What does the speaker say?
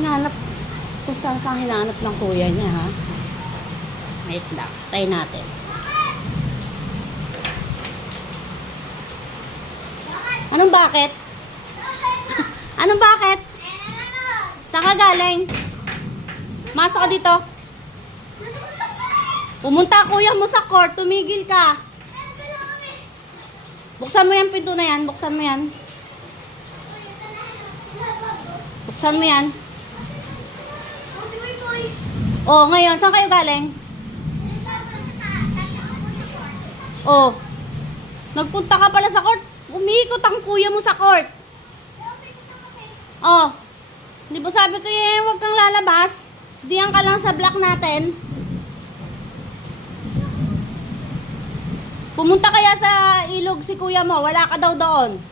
Hinahanap kung saan hinahanap ng kuya niya, ha? Wait lang. Try natin. Anong bakit? Anong bakit? Saan ka galing? Masok ka dito. Pumunta kuya mo sa court. Tumigil ka. Buksan mo yan, pinto na yan. Buksan mo yan. Buksan mo yan. Oh, ngayon, saan kayo galing? Oh. Nagpunta ka pala sa court. Umiikot ang kuya mo sa court. Oh. Di ba sabi ko huwag kang lalabas? Diyan ka lang sa block natin. Pumunta kaya sa ilog si kuya mo. Wala ka daw doon.